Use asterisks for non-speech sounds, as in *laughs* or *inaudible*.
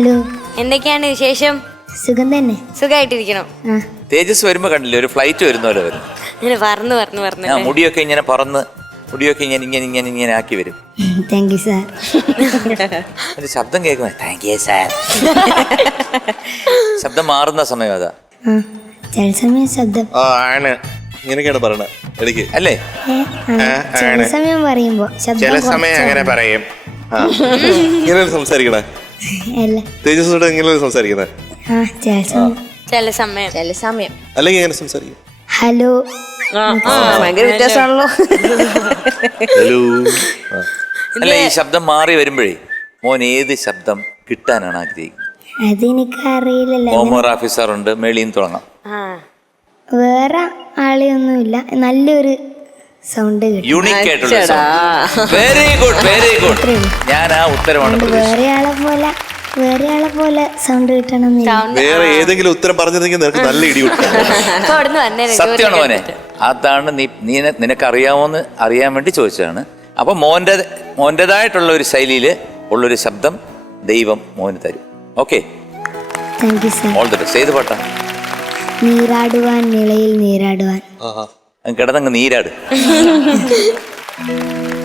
Hello എന്തൊക്കെയാണ് വിശേഷം? സുഖം തന്നെ. സുഖമായിട്ടിരിക്കണം തേജസ് വരുമ്പോ കണ്ടില്ലേ ഒരു ഫ്ലൈറ്റ് വരുന്ന പോലെ വരും. ഇങ്ങനെ പറന്ന് പറന്ന് പറന്ന് ആ മുടിയൊക്കെ ഇങ്ങനെ പറന്ന് മുടിയൊക്കെ ഇങ്ങനെ ഇങ്ങനെ ഇങ്ങനെ ഇങ്ങനെ ആക്കി വരും. താങ്ക് യു സാർ ഒരു ശബ്ദം കേൾക്കുമ്പോ താങ്ക് യു സാർ ശബ്ദം മാറുന്ന സമയം അതാ. ചില സമയം ശബ്ദം. ആ ആണ്. ഇങ്ങനെയൊക്കെയാണ് പറയണത്. ഏ, അല്ലേ ചില സമയം പറയുമ്പോ ശബ്ദം ചില സമയം അങ്ങനെ പറയും. ആ. ഇങ്ങനെയാണ് സംസാരിക്കണേ. തേജസ്സോട് എങ്ങനെയാണ് സംസാരിക്കുന്നത് ചില സമയം. ചില സമയം. അല്ലെങ്കിൽ എങ്ങനെ സംസാരിക്കും? ഹലോ. ഭയങ്കര വ്യത്യാസമാണല്ലോ. ഹലോ. അല്ല ഈ ശബ്ദം മാറി വരുമ്പോഴേ മോൻ ഏത് ശബ്ദം കിട്ടാനാണ് ആഗ്രഹിക്കുന്നത്? അതെനിക്ക് അറിയില്ലല്ലോ ഹോംവർ ഓഫീസർ ഉണ്ട് മേളിയും തുടങ്ങാം. ആ വേറെ ആളെയൊന്നുമില്ല. നല്ലൊരു സൗണ്ട് കിട്ടും. യൂണിക് ആയിട്ടുള്ള. വെരി ഗുഡ് വെരി ഗുഡ് ഞാൻ ആ ഉത്തരമാണ് വേറെ ആളെ പോലെ വേറെ ആളെ പോലെ സൗണ്ട് കിട്ടണം വേറെ ഏതെങ്കിലും ഉത്തരം പറഞ്ഞിരുന്നെങ്കിൽ നിനക്ക് നല്ല ഇടി *laughs* സത്യമാണ് മോനെ? അതാണ് നീ നീ നിനക്ക് അറിയാമോന്ന് അറിയാൻ വേണ്ടി ചോദിച്ചതാണ്. അപ്പൊ മോന്റെ മോന്റേതായിട്ടുള്ള ഒരു ശൈലിയിൽ ഉള്ളൊരു ശബ്ദം ദൈവം മോന് തരും. ഓക്കെ ഓൾ ദ ബെസ്റ്റ് ഏത് പാട്ടാ? നീരാടുവാൻ നിലയിൽ നീരാടുവാൻ. ആഹാ. കിടന്നങ്ങ് നീരാട്. *laughs*